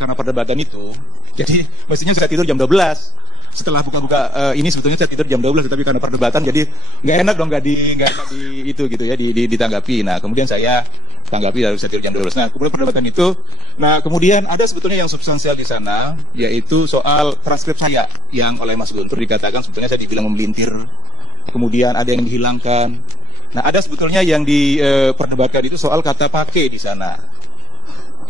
karena perdebatan itu, jadi mestinya saya tidur jam 12. Setelah buka-buka ini sebetulnya saya tidur jam 12, tapi karena perdebatan jadi nggak enak dong, nggak di itu gitu ya, ditanggapi. Nah kemudian saya tanggapi lalu saya tidur jam 12. Nah kemudian perdebatan itu, nah kemudian ada sebetulnya yang substansial di sana, yaitu soal transkrip saya yang oleh Mas Guntur dikatakan sebetulnya saya dibilang memelintir, kemudian ada yang dihilangkan. Nah ada sebetulnya yang diperdebatkan itu soal kata pakai di sana,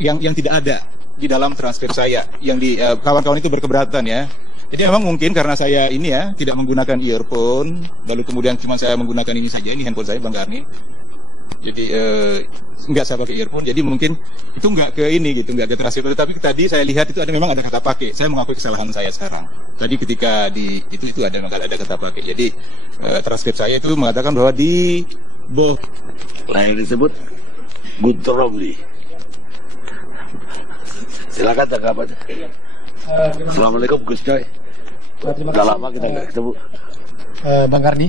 yang tidak ada di dalam transkrip saya, yang di kawan-kawan itu berkeberatan ya. Jadi memang mungkin karena saya ini ya tidak menggunakan earphone, lalu kemudian cuma saya menggunakan ini saja, ini handphone saya Bang Karni. Jadi nggak saya pakai earphone, jadi mungkin itu nggak ke ini gitu, nggak ke transkrip. Tapi tadi saya lihat itu memang ada kata pakai. Saya mengakui kesalahan saya sekarang. Tadi ketika itu ada kata pakai. Jadi transkrip saya itu mengatakan bahwa di yang disebut Guntur Romli. Silakan tanggapannya. Assalamualaikum Gus Coy. Sudah lama kita nggak ketemu. Bang Karni,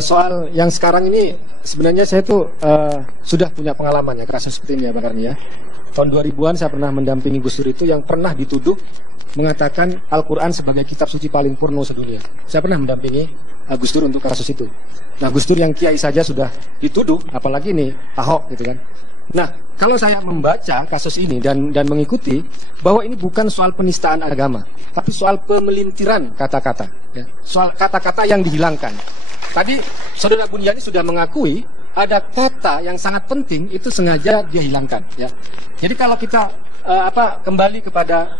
soal yang sekarang ini sebenarnya saya tuh sudah punya pengalaman ya kasus seperti ini ya Bang Karni ya. Tahun 2000-an saya pernah mendampingi Gus Dur itu yang pernah dituduh mengatakan Al-Quran sebagai kitab suci paling purno sedunia. Saya pernah mendampingi Gus Dur untuk kasus itu. Nah Gus Dur yang kiai saja sudah dituduh, apalagi nih Ahok gitu kan. Nah, kalau saya membaca kasus ini dan mengikuti bahwa ini bukan soal penistaan agama, tapi soal pemelintiran kata-kata, ya. Soal kata-kata yang dihilangkan. Tadi Saudara Buniani sudah mengakui ada kata yang sangat penting itu sengaja dia hilangkan, ya. Jadi kalau kita kembali kepada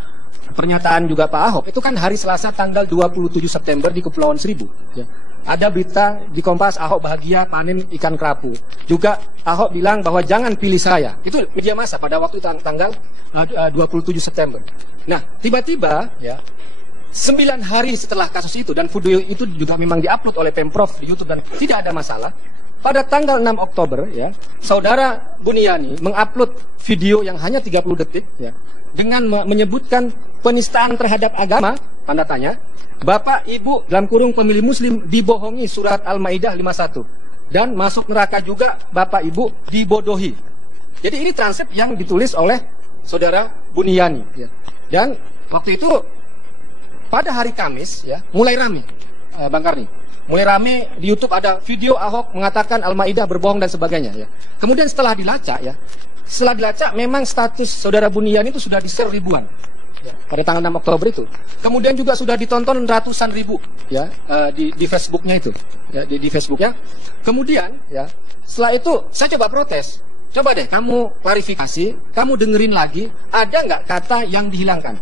pernyataan juga Pak Ahok, itu kan hari Selasa tanggal 27 September di Kepulauan Seribu, ya. Ada berita di Kompas, Ahok bahagia panen ikan kerapu. Juga Ahok bilang bahwa jangan pilih saya. Itu media massa pada waktu tanggal 27 September. Nah, tiba-tiba ya 9 hari setelah kasus itu, dan video itu juga memang diupload oleh Pemprov di YouTube dan tidak ada masalah. Pada tanggal 6 Oktober ya, Saudara Buniani mengupload video yang hanya 30 detik ya, dengan menyebutkan penistaan terhadap agama, tanda tanya, Bapak Ibu dalam kurung pemilih Muslim dibohongi surat Al-Maidah 51 dan masuk neraka juga Bapak Ibu dibodohi. Jadi ini transkrip yang ditulis oleh Saudara Buniani ya. Dan waktu itu pada hari Kamis ya mulai rame Bang Karni. Mulai rame di YouTube ada video Ahok mengatakan Al-Maidah berbohong dan sebagainya ya. Kemudian setelah dilacak ya, memang status Saudara Buniani itu sudah di-share ribuan. Ya, pada tanggal 6 Oktober itu. Kemudian juga sudah ditonton ratusan ribu ya di Facebooknya itu. Ya, di Facebooknya. Kemudian ya, setelah itu saya coba protes. Coba deh kamu klarifikasi, kamu dengerin lagi, ada nggak kata yang dihilangkan?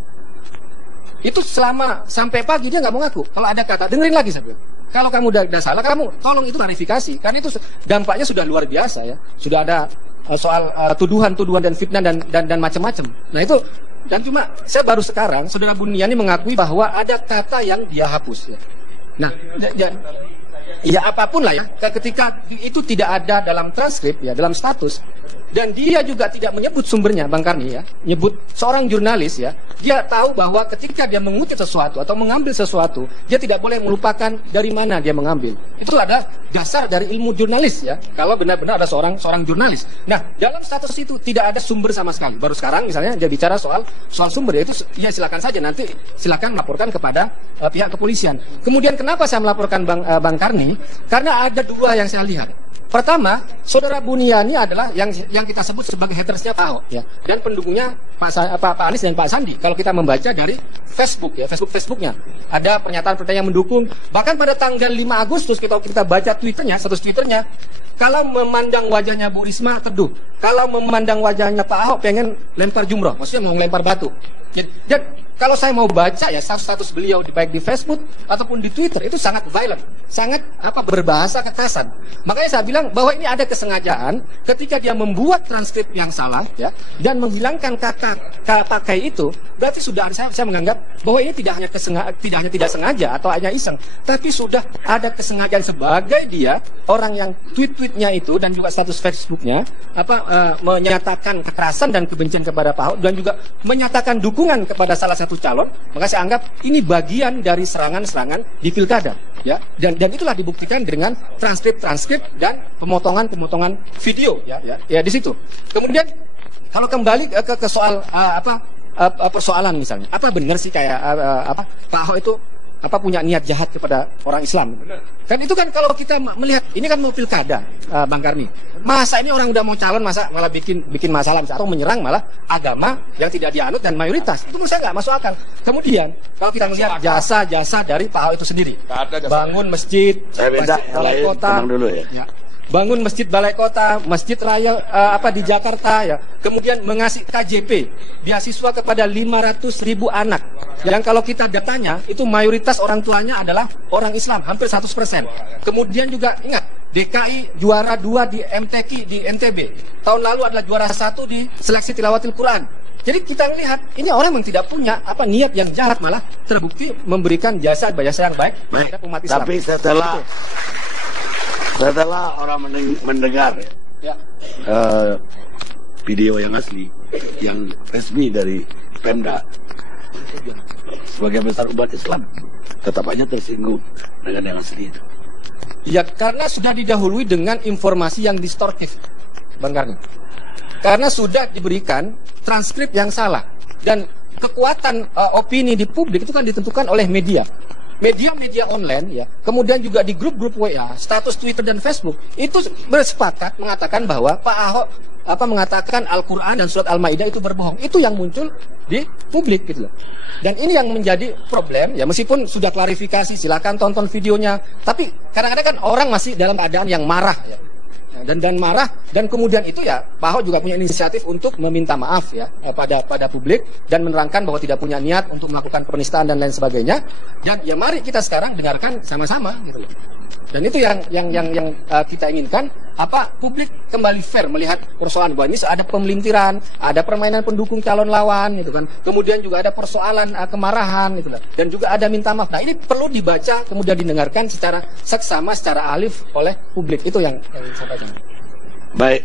Itu selama sampai pagi dia nggak mau ngaku. Kalau ada kata, dengerin lagi saya bilang. Kalau kamu udah salah, kamu tolong itu klarifikasi. Karena itu dampaknya sudah luar biasa ya. Sudah ada soal tuduhan dan fitnah dan macam-macam. Nah itu, dan cuma saya baru sekarang Saudara Buniani mengakui bahwa ada kata yang dia hapus ya. Nah, ya apapun lah ya, ketika itu tidak ada dalam transkrip ya, dalam status, dan dia juga tidak menyebut sumbernya Bang Karni ya, nyebut seorang jurnalis ya, dia tahu bahwa ketika dia mengutip sesuatu atau mengambil sesuatu, dia tidak boleh melupakan dari mana dia mengambil. Itu ada dasar dari ilmu jurnalis ya, kalau benar-benar ada seorang jurnalis. Nah, dalam status itu tidak ada sumber sama sekali. Baru sekarang misalnya dia bicara soal sumber, yaitu ya silakan saja, nanti silakan melaporkan kepada pihak kepolisian. Kemudian kenapa saya melaporkan Bang Karni? Karena ada dua yang saya lihat. Pertama, Saudara Buniani adalah yang kita sebut sebagai hatersnya Pak Ahok ya, dan pendukungnya Pak Anies dan Pak Sandi. Kalau kita membaca dari Facebook ya, Facebooknya ada pernyataan-pernyataan yang mendukung. Bahkan pada tanggal 5 Agustus kita baca status Twitternya, kalau memandang wajahnya Bu Risma teduh, kalau memandang wajahnya Pak Ahok pengen lempar jumroh, maksudnya mau lempar batu. Jadi kalau saya mau baca ya status beliau baik di Facebook ataupun di Twitter itu sangat violent, sangat berbahasa kekerasan. Makanya saya bilang bahwa ini ada kesengajaan ketika dia membuat transkrip yang salah ya dan menghilangkan kata pakai itu, berarti sudah saya menganggap bahwa ini tidak hanya tidak sengaja atau hanya iseng, tapi sudah ada kesengajaan sebagai dia orang yang tweet-tweetnya itu dan juga status Facebooknya menyatakan kekerasan dan kebencian kepada Pak Ahok dan juga menyatakan dukungan kepada salah satu calon. Maka saya anggap ini bagian dari serangan-serangan di pilkada ya, dan itulah dibuktikan dengan transkrip dan pemotongan video ya di situ. Kemudian kalau kembali ke soal persoalan misalnya, apa benar sih kayak Pak Ahok itu punya niat jahat kepada orang Islam? Kan itu kan kalau kita melihat ini kan mau pilkada, Bang Karni. Masa ini orang udah mau calon masa malah bikin masalah atau menyerang malah agama yang tidak dianut dan mayoritas. Itu menurut saya nggak masuk akal. Kemudian kalau kita melihat jasa-jasa dari Pak Ahok itu sendiri, bangun masjid, balai kota, dulu ya. Bangun masjid balai kota, masjid raya di Jakarta ya. Kemudian mengasih KJP, beasiswa kepada 500.000 anak. Yang kalau kita datanya itu mayoritas orang tuanya adalah orang Islam, hampir 100%. Kemudian juga ingat, DKI juara 2 di MTQ di NTB. Tahun lalu adalah juara 1 di seleksi tilawatil Quran. Jadi kita lihat ini orang yang tidak punya niat yang jahat, malah terbukti memberikan jasa yang baik terhadap umat Islam. Tapi setelah orang mendengar video yang asli, yang resmi dari Pemda, sebagai besar umat Islam tetap aja tersinggung dengan yang asli itu. Ya karena sudah didahului dengan informasi yang distortif, Bang Karni. Karena sudah diberikan transkrip yang salah, dan kekuatan opini di publik itu kan ditentukan oleh media online ya, kemudian juga di grup-grup WA, status Twitter dan Facebook itu bersepakat mengatakan bahwa Pak Ahok mengatakan Al-Quran dan surat Al-Maidah itu berbohong. Itu yang muncul di publik gitu loh. Dan ini yang menjadi problem ya, meskipun sudah klarifikasi, silakan tonton videonya, tapi kadang-kadang kan orang masih dalam keadaan yang marah ya. Dan marah, dan kemudian itu ya Pak Ahok juga punya inisiatif untuk meminta maaf ya pada publik dan menerangkan bahwa tidak punya niat untuk melakukan penistaan dan lain sebagainya. Dan ya mari kita sekarang dengarkan sama-sama gitu. Dan itu yang kita inginkan, publik kembali fair melihat persoalan bahwa ini ada pembelintiran, ada permainan pendukung calon lawan gitu kan. Kemudian juga ada persoalan kemarahan gitu kan. Dan juga ada minta maaf. Nah, ini perlu dibaca kemudian didengarkan secara seksama, secara alif oleh publik. Itu yang saya baca. Baik.